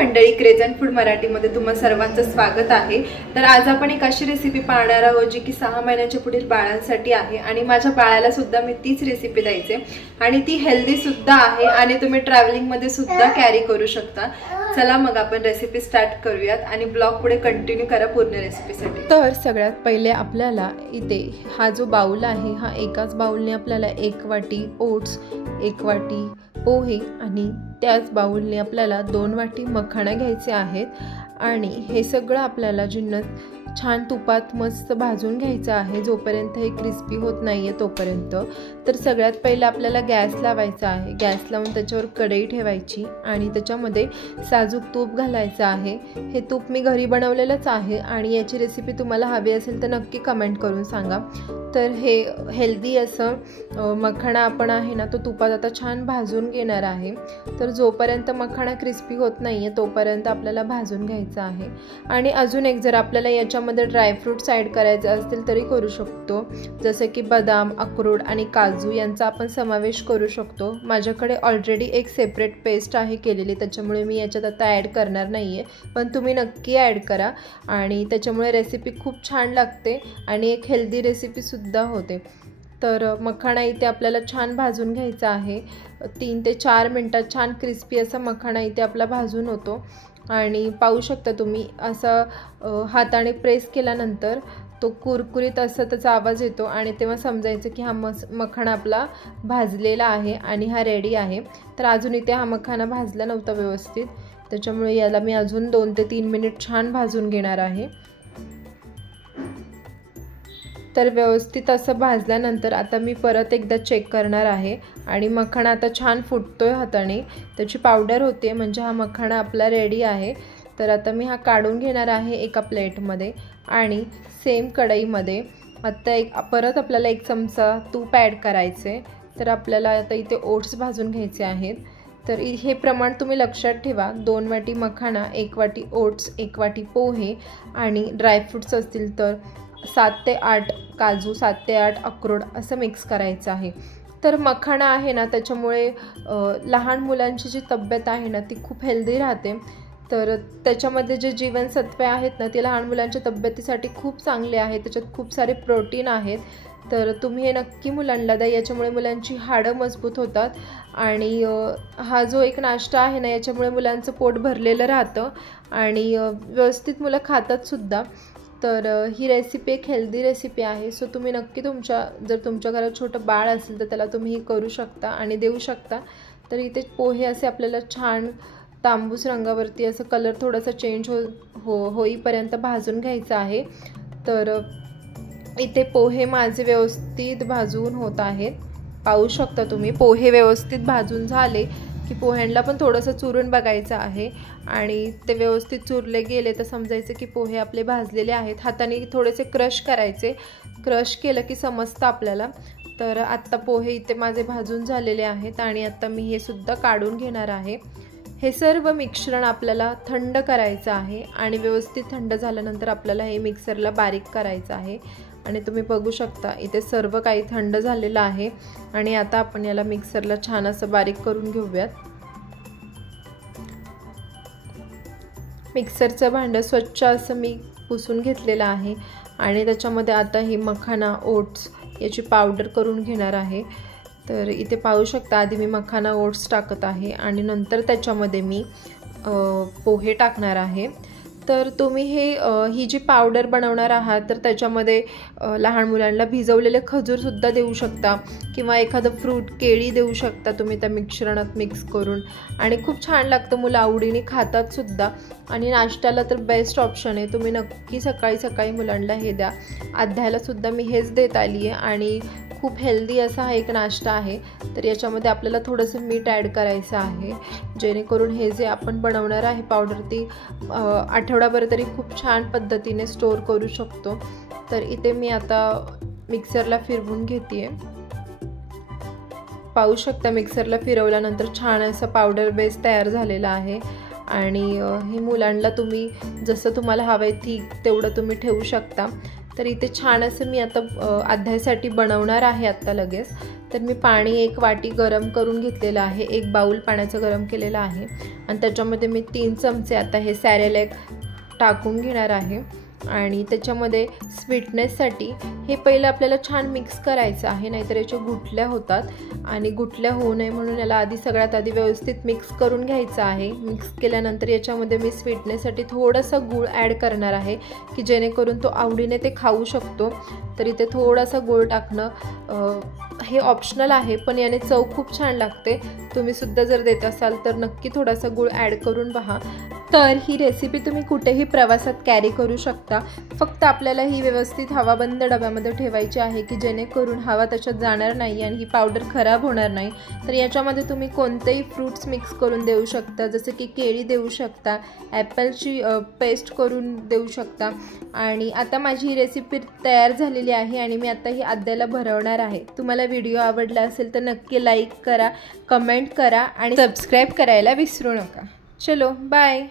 मंडळी, craze and food मराठीमध्ये तुम्हा सर्वांचं स्वागत आहे। तर आज आपण एक अशी रेसिपी पाहणार आहोत जी की 6 महिन्यांच्या पुढील बाळांसाठी आहे आणि माझ्या बाळाला सुद्धा मी तीच रेसिपी द्यायचे आणि ती हेल्दी सुद्धा आहे आणि तुम्ही ट्रॅव्हलिंग मध्ये सुद्धा कॅरी करू शकता। चला मग आपण रेसिपी स्टार्ट करूयात आणि ब्लॉग पुढे कंटिन्यू करा पूर्ण रेसिपीसाठी। तर सगळ्यात पहिले आपल्याला इथे हा जो बाउल आहे हा एकाच बाउलने आपल्याला 1 वाटी ओट्स, 1 वाटी पोहे आणि त्याच बाउलने आपल्याला 2 वाटी मखाना घ्यायचे आहेत आणि हे सगळं आपल्याला जिन्नस छान तुपात मस्त भाजून घ्यायचं आहे जोपर्यंत हे क्रिस्पी होत नाहीये तोपर्यंत। तर सगळ्यात पहिले आपल्याला गॅस लावायचा आहे। गॅस लावून त्याच्यावर कढई ठेवायची आणि त्याच्यामध्ये साजूक तूप घालायचं आहे। हे तूप मी घरी बनवलेलंच आहे आणि याची रेसिपी तुम्हाला हवी असेल तर नक्की कमेंट करून सांगा। तर हे हेल्दी असं मखाना आपण आहे ना तो तुपात आता छान भाजून घेणार आहे। तर जोपर्यंत मखाना क्रिस्पी होत नाहीये तोपर्यंत आपल्याला भाजून घ्यायचा आहे। आणि अजून एक जर आपल्याला याच्यामध्ये ड्रायफ्रूट्स ॲड करायचे असतील तरी करू शकतो, जसं की बदाम, अक्रोड आणि काजू यांचा आपण समावेश करू शकतो। माझ्याकडे ऑलरेडी एक सेपरेट पेस्ट आहे केलेली, त्याच्यामुळे मी याच्यात आता ॲड करणार नाहीये, पण तुम्ही नक्की ॲड करा आणि त्याच्यामुळे रेसिपी खूप छान लागते आणि एक हेल्दी रेसिपी सुद्धा होते। तर मखाना इथे आपल्याला छान भाजून घ्यायचा आहे। 3 ते 4 मिनिटात छान क्रिस्पी असा मखाना इथे आपला भाजून होतो आणि पाहू शकता तुम्ही असं हाताने प्रेस केल्यानंतर तो कुरकुरीत असं त्याचा आवाज येतो आणि तेव्हा समजायचं की हा मखाना आपला भाजलेला आहे आणि हा रेडी आहे। तर अजून इथे हा मखाना भाजला नव्हता व्यवस्थित, त्याच्यामुळे याला मी अजून 2 ते 3 मिनिट छान भाजून घेणार आहे। तर व्यवस्थित असं भाजल्यानंतर आता मी परत एकदा चेक करणार आहे आणि मखाना आता छान फुटतोय हाताने, त्याची पावडर होते, म्हणजे हा मखाना आपला रेडी आहे। तर आता मी हा काढून घेणार आहे एका प्लेटमध्ये आणि सेम कढईमध्ये आता परत आपल्याला 1 चमचा तूप ॲड करायचे। तर आपल्याला आता इथे ओट्स भाजून घ्यायचे आहेत। तर हे प्रमाण तुम्ही लक्षात ठेवा, 2 वाटी मखाना, 1 वाटी ओट्स, 1 वाटी पोहे आणि ड्रायफ्रूट्स असतील तर 7 ते 8 काजू, 7 ते 8 अक्रोड असं मिक्स करायचं आहे। तर मखाना आहे ना त्याच्यामुळे लहान मुलांची जी तब्येत आहे ना ती खूप हेल्दी राहते। तर त्याच्यामध्ये जे जीवनसत्वे आहेत ना ते लहान मुलांच्या तब्येतीसाठी खूप चांगले आहेत, त्याच्यात खूप सारे प्रोटीन आहेत। तर तुम्ही हे नक्की मुलांना द्या, याच्यामुळे मुलांची हाडं मजबूत होतात आणि हा जो एक नाश्ता आहे ना याच्यामुळे मुलांचं पोट भरलेलं राहतं आणि व्यवस्थित मुलं खातात सुद्धा। तर ही रेसिपी एक हेल्दी रेसिपी आहे, सो तुम्ही नक्की जर तुमच्या घरात छोटं बाळ असेल तर त्याला तुम्ही ही करू शकता आणि देऊ शकता। तर इथे पोहे असे आपल्याला छान तांबूस रंगावरती असं कलर थोडासा चेंज होईपर्यंत भाजून घ्यायचं आहे। तर इथे पोहे माझे व्यवस्थित भाजून होत आहेत, पाहू शकता तुम्ही। पोहे व्यवस्थित भाजून झाले की पोह्यांना पण थोडंसं चुरून बघायचं आहे आणि ते व्यवस्थित चुरले गेले तर समजायचं की पोहे आपले भाजलेले आहेत। हाताने थोडेसे क्रश करायचे, क्रश केलं की समजतं आपल्याला। तर आत्ता पोहे इथे माझे भाजून झालेले आहेत आणि आता मी हे सुद्धा काढून घेणार आहे। हे सर्व मिश्रण आपल्याला थंड करायचं आहे आणि व्यवस्थित थंड झाल्यानंतर आपल्याला हे मिक्सरला बारीक करायचं आहे आणि तुम्ही बघू शकता इथे सर्व काही थंड झालेलं आहे आणि आता आपण याला मिक्सरला छान असं बारीक करून घेऊयात। मिक्सरचं भांडं स्वच्छ असं मी पुसून घेतलेलं आहे आणि त्याच्यामध्ये आता ही मखाना, ओट्स याची पावडर करून घेणार आहे। तर इथे पाहू शकता आधी मी मखाना, ओट्स टाकत आहे आणि नंतर त्याच्यामध्ये मी पोहे टाकणार आहे। तर तुम्ही ही जी पावडर बनवणार आहात तर त्याच्यामध्ये लहान मुलांना भिजवलेले खजूरसुद्धा देऊ शकता किंवा एखादं फ्रूट, केळी देऊ शकता तुम्ही त्या मिश्रणात मिक्स करून आणि खूप छान लागतं, मुलं आवडीने खातात सुद्धा आणि नाश्त्याला तर बेस्ट ऑप्शन आहे। तुम्ही नक्की सकाळी सकाळी मुलांना हे द्या। अध्यायलासुद्धा मी हेच देत आली आहे आणि खूप हेल्दी असा हा एक नाश्ता आहे। तर याच्यामध्ये आपल्याला थोडंसं मीठ ॲड करायचं आहे जेणेकरून हे जे आपण बनवणार आहे पावडर ती आठवडाभर तरी खूप छान पद्धतीने स्टोअर करू शकतो। तर इथे मी आता मिक्सरला फिरवून घेते, पाहू शकता मिक्सरला फिरवल्यानंतर छान असं पावडर बेस तयार झालेला आहे आणि हे मुलांना तुम्ही जसं तुम्हाला हवं आहे तेवढं तुम्ही ठेवू शकता। तर इथे छान असं मी आता अध्यायासाठी बनवणार आहे आत्ता लगेच। तर मी पाणी 1 वाटी गरम करून घेतलेलं आहे, 1 बाउल पाण्याचं गरम केलेलं आहे आणि त्याच्यामध्ये मी 3 चमचे आता हे सॅरेलॅक टाकून घेणार आहे आणि त्याच्यामध्ये स्वीटनेससाठी हे पहिलं आपल्याला छान मिक्स करायचं आहे, नाहीतर याच्या गुठल्या होतात आणि गुठल्या होऊ नये म्हणून याला सगळ्यात आधी व्यवस्थित मिक्स करून घ्यायचं आहे। मिक्स केल्यानंतर याच्यामध्ये मी स्वीटनेससाठी थोडासा गूळ ॲड करणार आहे की जेणेकरून तो आवडीने ते खाऊ शकतो। तर इथे थोडासा गूळ टाकणं हे ऑप्शनल आहे, पण याने चव खूप छान लागते। तुम्ही सुद्धा जर देत असाल तर नक्की थोडासा गूळ ॲड करून पहा। तर ही रेसिपी तुम्ही कुठेही प्रवासात कॅरी करू शकता, फक्त आपल्याला ही व्यवस्थित हवाबंद डब्यामध्ये ठेवायची आहे की जेणेकरून हवा त्याच्यात जाणार नाही आणि ही पावडर खराब होणार नाही। तर याच्यामध्ये तुम्ही कोणतेही फ्रूट्स मिक्स करून देऊ शकता, जसं की केळी देऊ शकता, ॲपलची पेस्ट करून देऊ शकता। आणि आता माझी ही रेसिपी तयार झालेली आहे आणि मी आता ही आद्याला भरवणार आहे। तुम्हाला व्हिडिओ आवडला असेल तर नक्की लाईक करा, कमेंट करा आणि सबस्क्राईब करायला विसरू नका। चलो बाय।